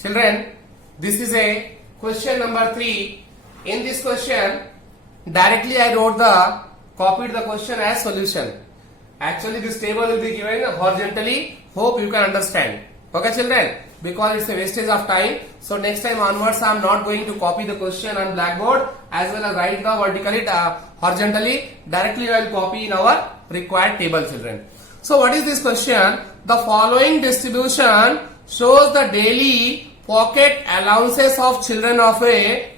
Children, this is a question number 3. In this question, directly I copied the question as solution. Actually, this table will be given horizontally. Hope you can understand. Okay, children? Because it's a wastage of time. So next time onwards, I am not going to copy the question on blackboard as well as write the horizontally. Directly I will copy in our required table, children. So what is this question? The following distribution shows the daily pocket allowances of children of a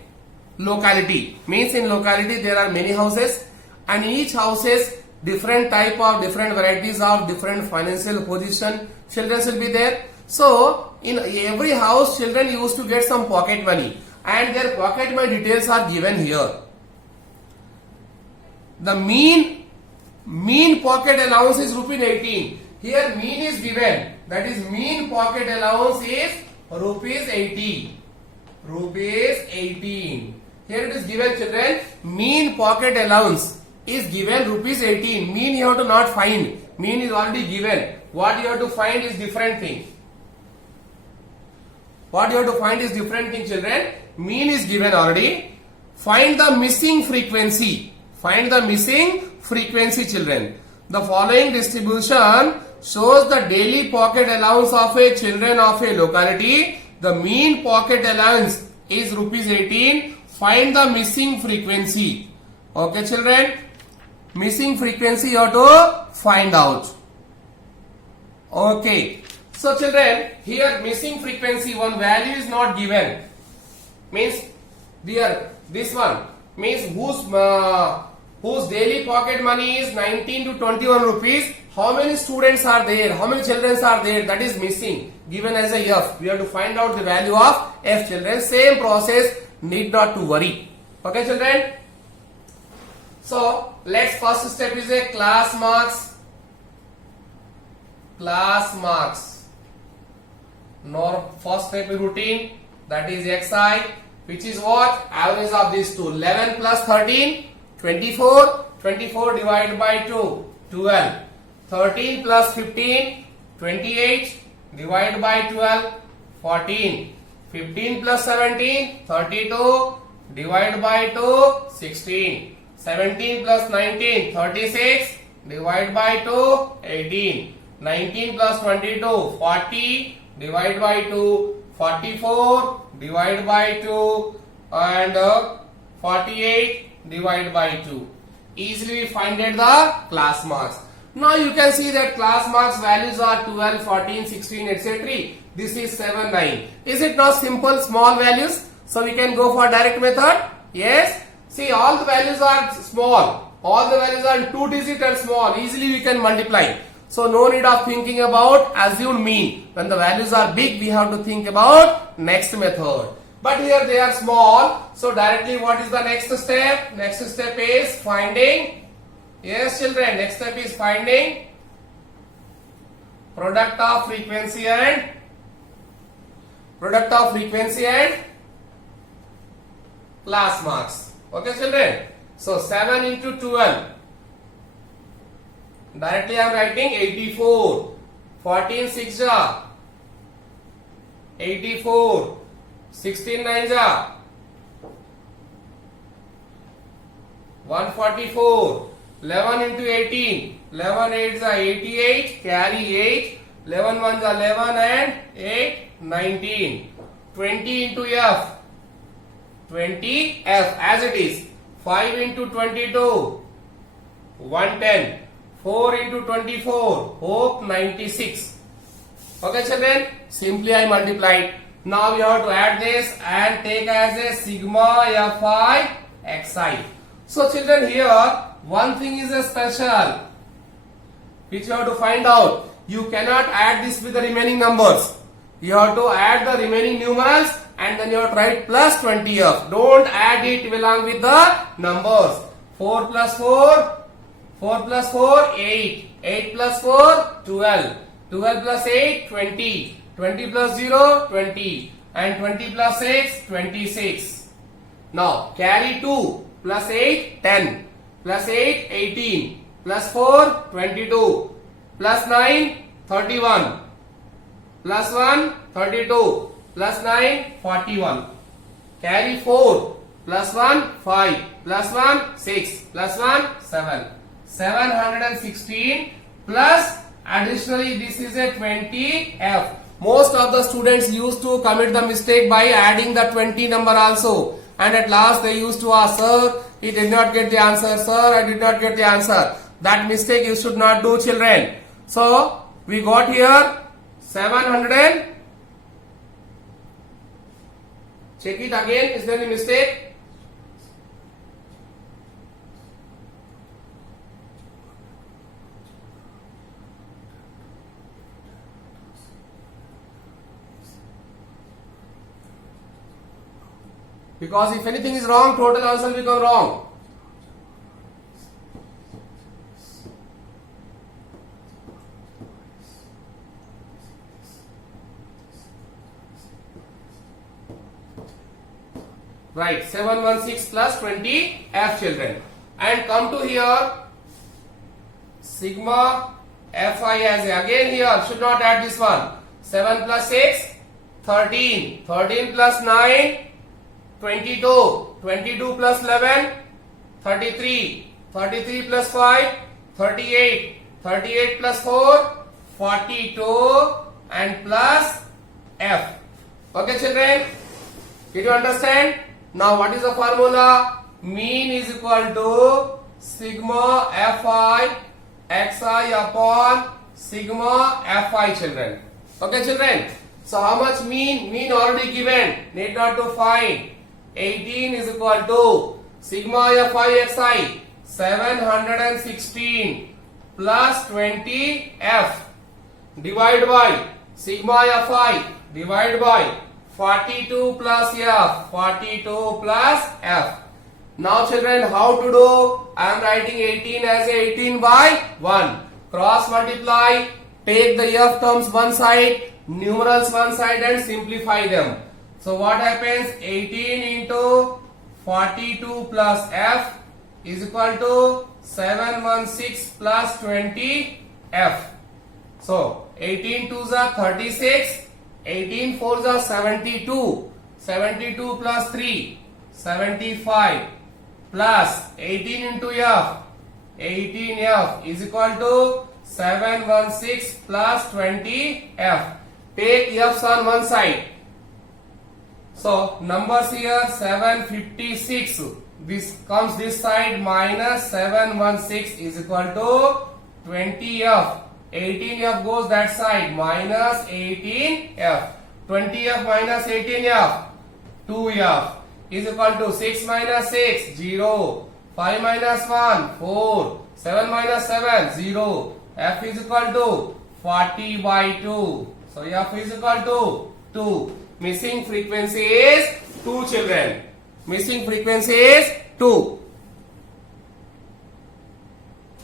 locality. Means in locality there are many houses and each houses different varieties of different financial position children will be there. So in every house children used to get some pocket money and their pocket money details are given here. The mean pocket allowance is rupees 18. Here mean is given, that is mean pocket allowance is rupees 18. Rupees 18. Here it is given, children, mean pocket allowance is given rupees 18. Mean you have to not find. Mean is already given. What you have to find is different thing. What you have to find is different thing, children. Mean is given already. Find the missing frequency. Find the missing frequency, children. The following distribution shows the daily pocket allowance of a children of a locality. The mean pocket allowance is rupees 18. Find the missing frequency. Okay, children. Missing frequency you have to find out. Okay. So children, here missing frequency, one value is not given. Means here this one means whose daily pocket money is 19 to 21 rupees. How many students are there? How many children are there? That is missing. Given as a F. We have to find out the value of F, children. Same process. Need not to worry. Okay, children. So let's first step is a class marks. Class marks. First step is routine. That is xi, which is what? Average of these two. 11 plus 13, 24. 24 divided by 2, 12. 13 plus 15, 28. Divided by 12, 14. 15 plus 17, 32. Divided by 2, 16. 17 plus 19, 36. Divided by 2, 18. 19 plus 22, 40. Divided by 2, 44. Divided by 2 and 48 divided by 2. Easily we find the class marks. Now you can see that class marks values are 12, 14, 16, etc. This is 7, 9. Is it not simple small values? So we can go for direct method. Yes. See, all the values are small. All the values are 2 digit and small. Easily we can multiply. So no need of thinking about assumed mean. When the values are big, we have to think about next method. But here they are small. So directly what is the next step? Next step is finding. Yes, children. Next step is finding product of frequency and class marks. Okay, children. So 7 into 12. Directly I am writing 84. 14 6 ja 84. 16 9 ja 144. 11 into 18. 11 8 ja 88. Carry 8. 11 1 ja 11 and 8 19. 20 into F. 20 F as it is. 5 into 22. 110. 4 into 24. Hope 96. Okay, children. Simply I multiplied. Now we have to add this and take as a sigma fi xi. So children, here one thing is a special which you have to find out. You cannot add this with the remaining numbers. You have to add the remaining numerals and then you have to write plus 20f. Don't add it along with the numbers. 4 plus 4. 4 plus 4, 8. 8 plus 4, 12. 12 plus 8, 20. 20 plus 0, 20. And 20 plus 6, 26. Now, carry 2. Plus 8, 10. Plus 8, 18. Plus 4, 22. Plus 9, 31. Plus 1, 32. plus 9, 41. Carry 4 plus 1, 5 plus 1, 6 plus 1, 7. 716 plus additionally this is a 20f. Most of the students used to commit the mistake by adding the 20 number also, and at last they used to ask, sir, he did not get the answer, sir, I did not get the answer. That mistake you should not do, children. So we got here 700. Check it again. Is there any mistake? Because if anything is wrong, total answer will become wrong. Right, 716 plus 20 f, children. And come to here, sigma fi as a, again here, should not add this one. 7 plus 6, 13. 13 plus 9, 22. 22 plus 11, 33. 33 plus 5, 38. 38 plus 4, 42. And plus f. Okay, children? Did you understand? Now what is the formula? Mean is equal to sigma fi xi upon sigma fi, children. Okay, children? So how much mean? Mean already given. Need not to find. 18 is equal to sigma fi xi 716 plus 20 f divided by sigma fi divided by 42 plus f, 42 plus f. Now children, how to do? I am writing 18 as a 18 by 1. Cross multiply, take the f terms one side, numerals one side and simplify them. So what happens? 18 into 42 plus f is equal to 716 plus 20 f. So 18 2s are 36. 18 4s are 72. 72 plus 3, 75 plus 18 into f. 18f is equal to 716 plus 20 f. Take f's on one side. So numbers here 756. This comes this side minus 716 is equal to 20f. 18f goes that side minus 18f. 20f minus 18f 2f is equal to 6 minus 6 0. 5 minus 1 4. 7 minus 7 0. F is equal to 40 by 2. So f is equal to 2. Missing frequency is 2, children. Missing frequency is 2.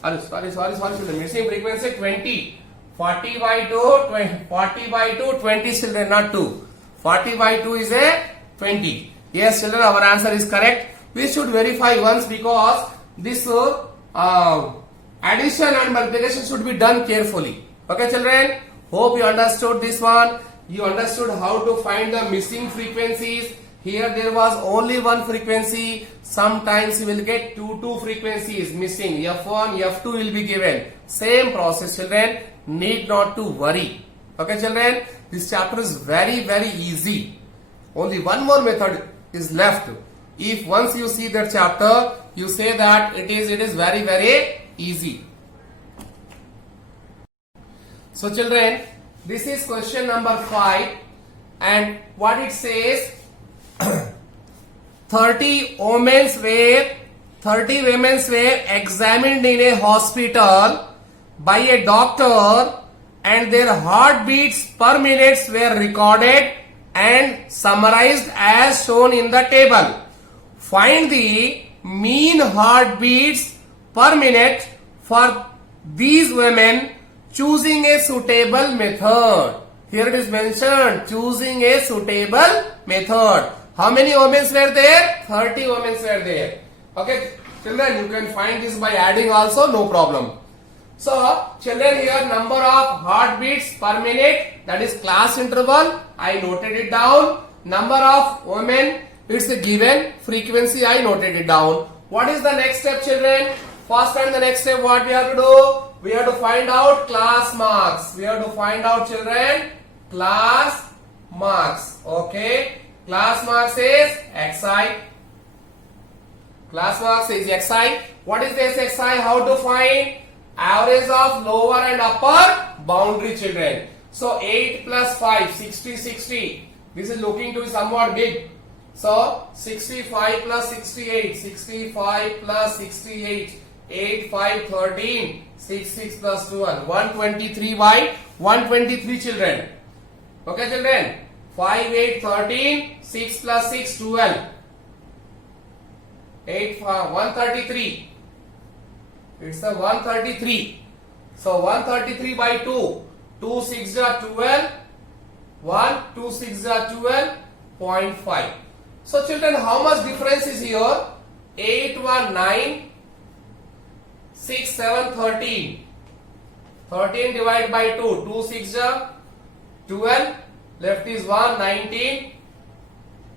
Sorry, children. Missing frequency 20. 40 by 2, 20. 40 by 2, 20, children, not 2. 40 by 2 is a 20. Yes, children, our answer is correct. We should verify once because this addition and multiplication should be done carefully. Okay, children? Hope you understood this one. You understood how to find the missing frequencies. Here there was only one frequency. Sometimes you will get two frequencies missing. F1, F2 will be given. Same process, children. Need not to worry. Okay, children? This chapter is very, very easy. Only one more method is left. If once you see that chapter, you say that it is very, very easy. So children, this is question number 5 and what it says 30 women were examined in a hospital by a doctor and their heartbeats per minute were recorded and summarized as shown in the table. Find the mean heartbeats per minute for these women choosing a suitable method. Here it is mentioned, choosing a suitable method. How many women were there? 30 women were there. Okay, children, you can find this by adding also, no problem. So children, here number of heartbeats per minute, that is class interval, I noted it down. Number of women, it's a given. Frequency, I noted it down. What is the next step, children? First and the next step, what we have to do? We have to find out class marks. We have to find out, children, class marks. Okay. Class marks is Xi. Class marks is Xi. What is this Xi? How to find? Average of lower and upper boundary, children. So 8 plus 5, 60, 60. This is looking to be somewhat big. So 65 plus 68, 65 plus 68, 8, 5, 13, 6, 6 plus 12, 123 by 123, children. Okay, children. 5, 8, 13, 6 plus 6, 12. 8, 133. It's a 133. So 133 by 2. 2, 6 are 12. 1, 2, 6 are 12.5. So children, how much difference is here? 8, 1, 9. 6, 7, 13. 13 divided by 2. 2, 6 are 12. Left is 1,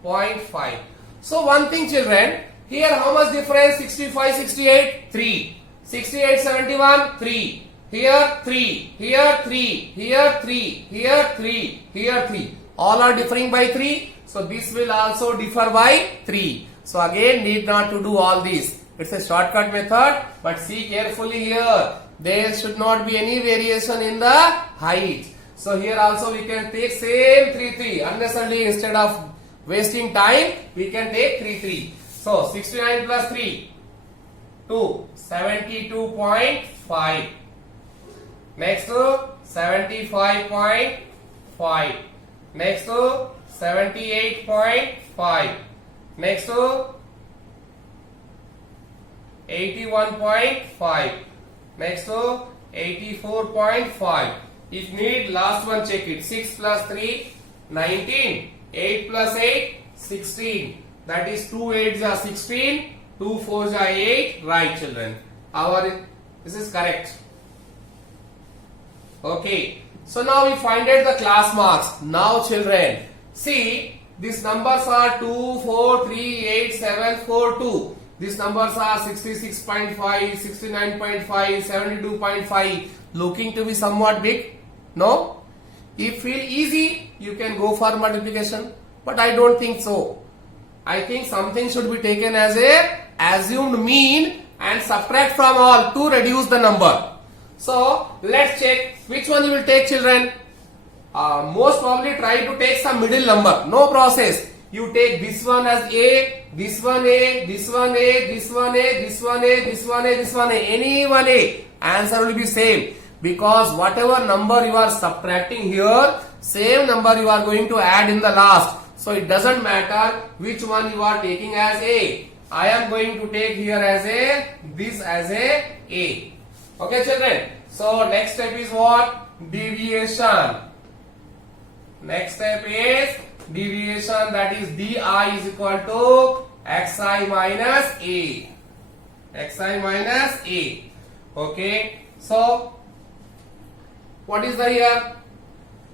19.5. So one thing, children, here how much difference? 65, 68, 3. 68, 71, 3. Here 3, here 3, here 3, here 3, here 3. All are differing by 3. So this will also differ by 3. So again, need not to do all this. It's a shortcut method, but see carefully here. There should not be any variation in the height. So here also we can take same 3, 3. Unnecessarily, instead of wasting time, we can take 3, 3. So 69 plus 3, 2, 72.5. Next to 75.5. Next to 78.5. Next to 81.5. Next to 84.5. If need, last one check it. 6 plus 3, 19. 8 plus 8, 16. That is 2 8s are 16. 2 4s are 8. Right, children. This is correct. Okay. So now we find out the class marks. Now, children, see, these numbers are 2, 4, 3, 8, 7, 4, 2. These numbers are 66.5, 69.5, 72.5. Looking to be somewhat big? No? If feel easy, you can go for multiplication. But I don't think so. I think something should be taken as a assumed mean and subtract from all to reduce the number. So let's check which one you will take, children. Most probably try to take some middle number. No process. You take this one as A, this one A, this one A, this one A, this one A, this one A, this one A, any one A. Answer will be same. Because whatever number you are subtracting here, same number you are going to add in the last. So it doesn't matter which one you are taking as A. I am going to take here as A, this as A. Okay, children. So next step is what? Deviation. Next step is deviation, that is DI is equal to Xi minus A. Xi minus A. Okay. So what is the here?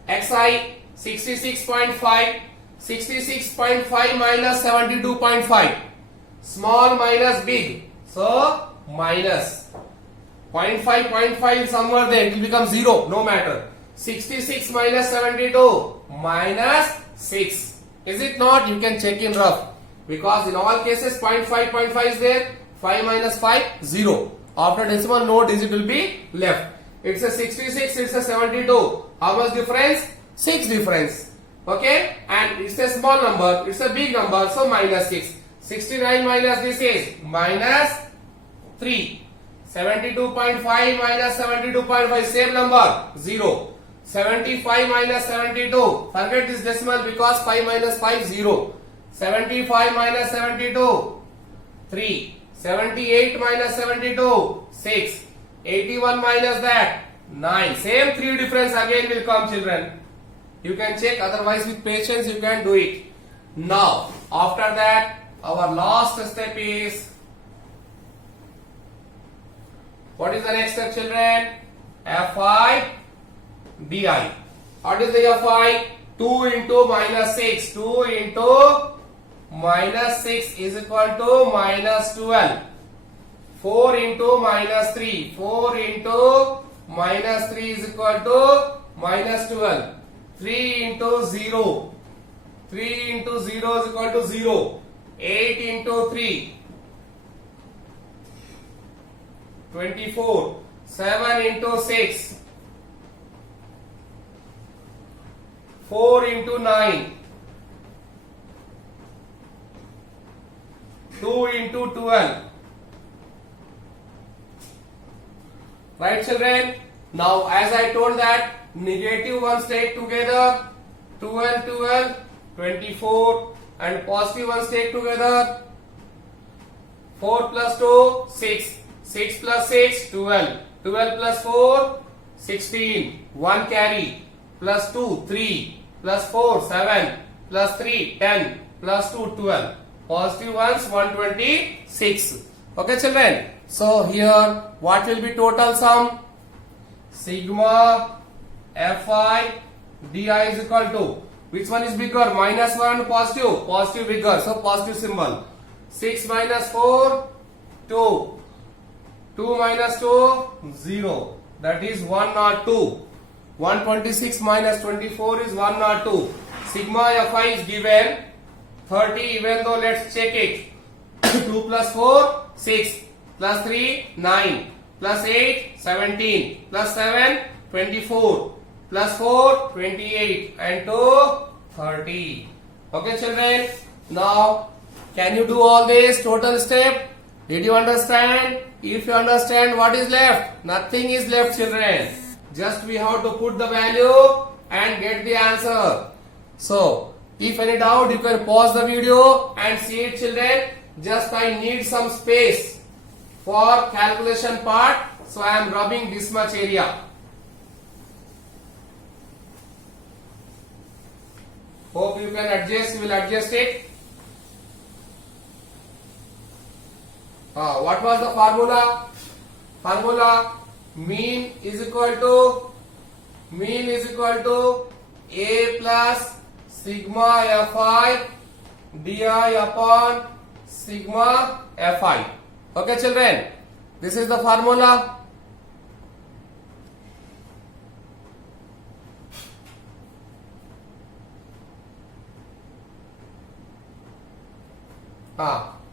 Xi 66.5. 66.5 minus 72.5. Small minus big. So minus 0.5, 0.5 somewhere there. It will become 0. No matter. 66 minus 72 minus 6. Is it not? You can check in rough. Because in all cases 0.5, 0.5 is there. 5 minus 5, 0. After decimal, no digit will be left. It's a 66, it's a 72. How much difference? 6 difference. Okay? And it's a small number, it's a big number, so minus 6. 69 minus this is minus 3. 72.5 minus 72.5, same number, 0. 75 minus 72, forget this decimal because 5 minus 5, 0. 75 minus 72, 3. 78 minus 72, 6. 81 minus that, 9. Same 3 difference again will come, children. You can check, otherwise with patience you can do it. Now, after that, our last step is What is the next step, children? Fi di. What is the Fi? 2 into minus 6. 2 into minus 6 is equal to minus 12. 4 into minus 3. 4 into minus 3 is equal to minus 12. 3 into 0. 3 into 0 is equal to 0. 8 into 3. 24. 7 into 6. 4 into 9. 2 into 12. Right, children? Now, as I told that negative ones take together 12, 12, 24, and positive ones take together 4 plus 2, 6. 6 plus 6, 12. 12 plus 4, 16. 1 carry. Plus 2, 3. Plus 4, 7. Plus 3, 10. Plus 2, 12. Positive ones, 126. Okay, children? So, here, what will be total sum? Sigma Fi di is equal to, which one is bigger? Minus 1, positive. Positive bigger. So, positive symbol. 6 minus 4, 2. 2 minus 2, 0. That is 102. 126 minus 24 is 102. Sigma Fi is given 30, even though let's check it. 2 plus 4, 6. Plus 3, 9. Plus 8, 17. Plus 7, 24. Plus 4, 28. And 2, 30. Okay, children? Now, can you do all this total step? Did you understand? If you understand, what is left? Nothing is left, children. Just we have to put the value and get the answer. So, if any doubt, you can pause the video and see it, children. Just I need some space for calculation part. So, I am rubbing this much area. Hope you can adjust. You will adjust it. What was the formula? Formula mean is equal to A plus sigma Fi di upon sigma Fi. Okay, children? This is the formula.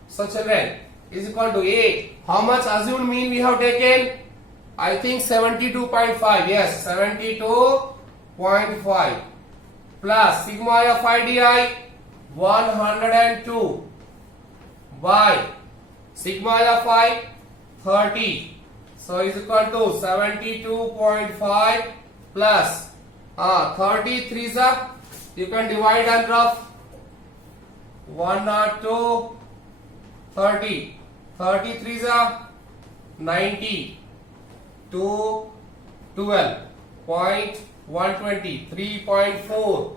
So, children, is equal to A. How much assumed mean we have taken? I think 72.5. Yes, 72.5 plus sigma Fi di 102 by sigma Fi 30. So is equal to 72.5 plus 33 is up. You can divide and rough. 102 30. 33 is up. 90 to 12.120. 3.4.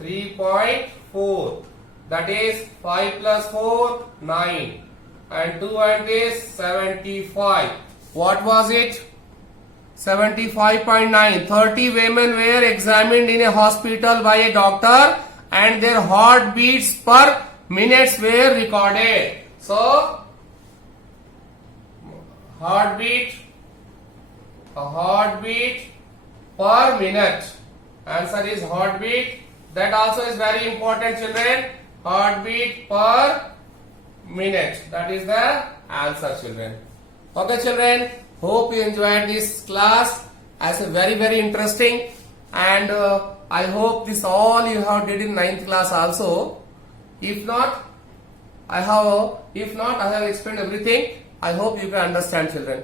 3.4. That is 5 plus 4, 9. And 2 and this 75. What was it? 75.9. 30 women were examined in a hospital by a doctor and their heartbeats per minutes were recorded. So, heartbeat per minute. Answer is heartbeat. That also is very important, children. Heartbeat per minute. That is the answer, children. Okay, children. Hope you enjoyed this class as a very, very interesting, and I hope this all you have did in 9th class also. If not, I have explained everything. I hope you can understand, children.